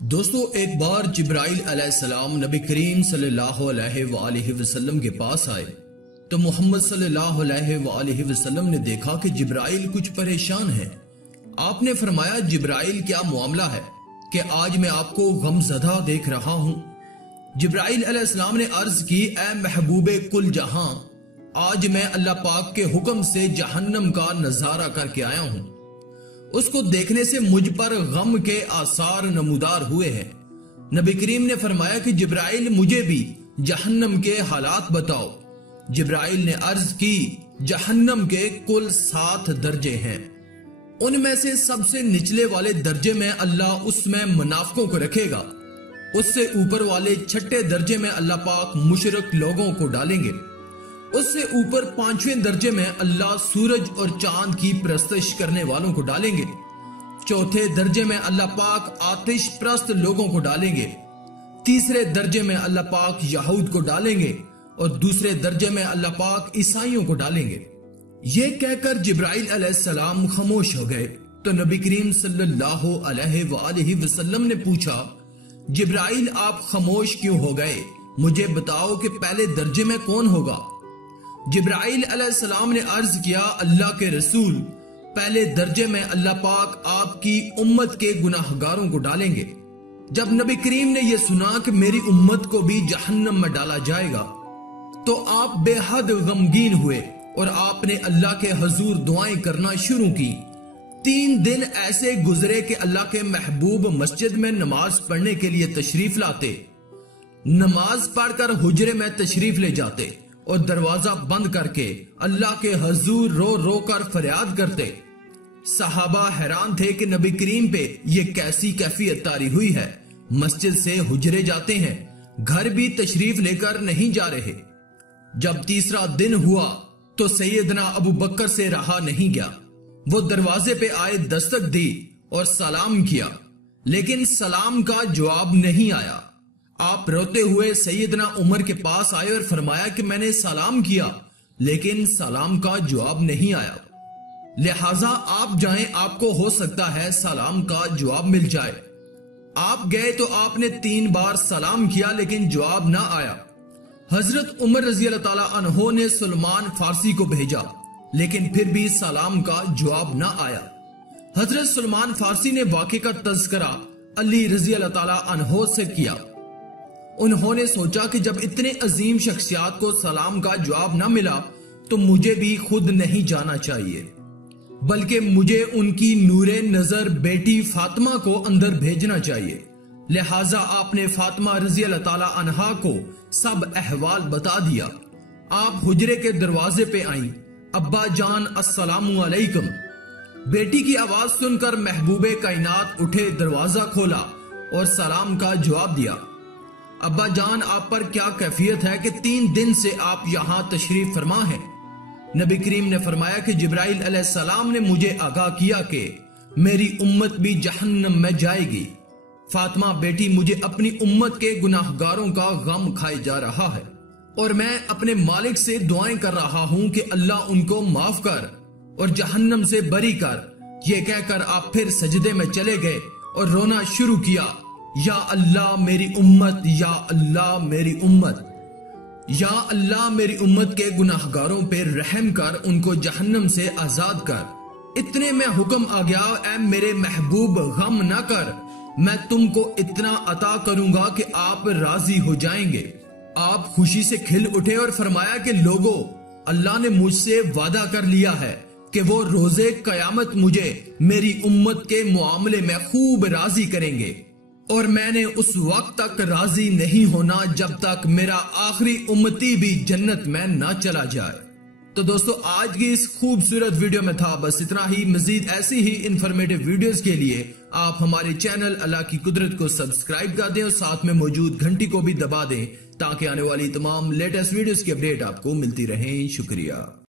دوستو ایک بار جبرائیل علیہ السلام نبی کریم صلی اللہ علیہ وآلہ وسلم کے پاس آئے تو محمد صلی اللہ علیہ وآلہ وسلم نے دیکھا کہ جبرائیل کچھ پریشان ہے۔ آپ نے فرمایا جبرائیل کیا معاملہ ہے کہ آج میں آپ کو غم زدہ دیکھ رہا ہوں؟ جبرائیل علیہ السلام نے عرض کی اے محبوب کل جہاں، آج میں اللہ پاک کے حکم سے جہنم کا نظارہ کر کے آیا ہوں۔ اس کو دیکھنے سے مجھ پر غم کے آثار نمودار ہوئے ہیں۔ نبی کریم نے فرمایا کہ جبرائیل مجھے بھی جہنم کے حالات بتاؤ۔ جبرائیل نے عرض کی جہنم کے کل 7 درجے ہیں، ان میں سے سب سے نچلے والے درجے میں اللہ اس میں منافقوں کو رکھے گا، اس سے اوپر والے 6 درجے میں اللہ پاک مشرک لوگوں کو ڈالیں گے، اس سے اوپر 5ویں درجے میں اللہ سورج اور چاند کی پرستش کرنے والوں کو ڈالیں گے، 4تھے درجے میں اللہ پاک آتش پرست لوگوں کو ڈالیں گے، 3رے درجے میں اللہ پاک یہود کو ڈالیں گے اور 2 درجے میں اللہ پاک عیسائیوں کو ڈالیں گے۔ یہ کہہ کر جبرائیل علیہ السلام خاموش ہو گئے تو نبی کریم صلی اللہ علیہ وآلہ وسلم نے پوچھا جبرائیل آپ خاموش کیوں ہو گئے؟ مجھے بتاؤ کہ پہلے درجے میں کون ہوگا؟ جبرائیل علیہ السلام نے عرض کیا اللہ کے رسول، پہلے درجے میں اللہ پاک آپ کی امت کے گناہگاروں کو ڈالیں گے۔ جب نبی کریم نے یہ سنا کہ میری امت کو بھی جہنم میں ڈالا جائے گا تو آپ بے حد غمگین ہوئے اور آپ نے اللہ کے حضور دعائیں کرنا شروع کی۔ 3 دن ایسے گزرے کہ اللہ کے محبوب مسجد میں نماز پڑھنے کے لیے تشریف لاتے، نماز پڑھ کر حجرے میں تشریف لے جاتے اور دروازہ بند کر کے اللہ کے حضور رو رو کر فریاد کرتے۔ صحابہ حیران تھے کہ نبی کریم پہ یہ کیسی کیفیت طاری ہوئی ہے، مسجد سے حجرے جاتے ہیں، گھر بھی تشریف لے کر نہیں جا رہے۔ جب 3 دن ہوا تو سیدنا ابو بکر سے رہا نہیں گیا، وہ دروازے پہ آئے، دستک دی اور سلام کیا، لیکن سلام کا جواب نہیں آیا۔ آپ روتے ہوئے سیدنا عمر کے پاس آئے اور فرمایا کہ میں نے سلام کیا لیکن سلام کا جواب نہیں آیا، لہٰذا آپ جائیں، آپ کو ہو سکتا ہے سلام کا جواب مل جائے۔ آپ گئے تو آپ نے 3 بار سلام کیا لیکن جواب نہ آیا۔ حضرت عمر رضی اللہ تعالیٰ عنہ نے سلمان فارسی کو بھیجا لیکن پھر بھی سلام کا جواب نہ آیا۔ حضرت سلمان فارسی نے واقعے کا تذکرہ علی رضی اللہ تعالیٰ عنہ سے کیا۔ انہوں نے سوچا کہ جب اتنے عظیم شخصیات کو سلام کا جواب نہ ملا تو مجھے بھی خود نہیں جانا چاہیے، بلکہ مجھے ان کی نور نظر بیٹی فاطمہ کو اندر بھیجنا چاہیے۔ لہٰذا آپ نے فاطمہ رضی اللہ تعالیٰ عنہا کو سب احوال بتا دیا۔ آپ حجرے کے دروازے پہ آئیں، ابا جان السلام علیکم۔ بیٹی کی آواز سن کر محبوب کائنات اٹھے، دروازہ کھولا اور سلام کا جواب دیا۔ ابا جان آپ پر کیا کیفیت ہے کہ 3 دن سے آپ یہاں تشریف فرما ہیں؟ نبی کریم نے فرمایا کہ جبرائیل علیہ السلام نے مجھے آگاہ کیا کہ میری امت بھی جہنم میں جائے گی۔ فاطمہ بیٹی، مجھے اپنی امت کے گناہگاروں کا غم کھائے جا رہا ہے اور میں اپنے مالک سے دعائیں کر رہا ہوں کہ اللہ ان کو معاف کر اور جہنم سے بری کر۔ یہ کہہ کر آپ پھر سجدے میں چلے گئے اور رونا شروع کیا، یا اللہ میری امت، یا اللہ میری امت، یا اللہ میری امت کے گناہگاروں پہ رحم کر، ان کو جہنم سے آزاد کر۔ اتنے میں حکم آ گیا اے میرے محبوب غم نہ کر، میں تم کو اتنا عطا کروں گا کہ آپ راضی ہو جائیں گے۔ آپ خوشی سے کھل اٹھے اور فرمایا کہ لوگو، اللہ نے مجھ سے وعدہ کر لیا ہے کہ وہ روزے قیامت مجھے میری امت کے معاملے میں خوب راضی کریں گے، اور میں نے اس وقت تک راضی نہیں ہونا جب تک میرا آخری امتی بھی جنت میں نہ چلا جائے۔ تو دوستو آج کی اس خوبصورت ویڈیو میں تھا بس اتنا ہی۔ مزید ایسی ہی انفارمیٹیو ویڈیوز کے لیے آپ ہمارے چینل اللہ کی قدرت کو سبسکرائب کر دیں اور ساتھ میں موجود گھنٹی کو بھی دبا دیں تاکہ آنے والی تمام لیٹسٹ ویڈیوز کی اپڈیٹ آپ کو ملتی رہیں۔ شکریہ۔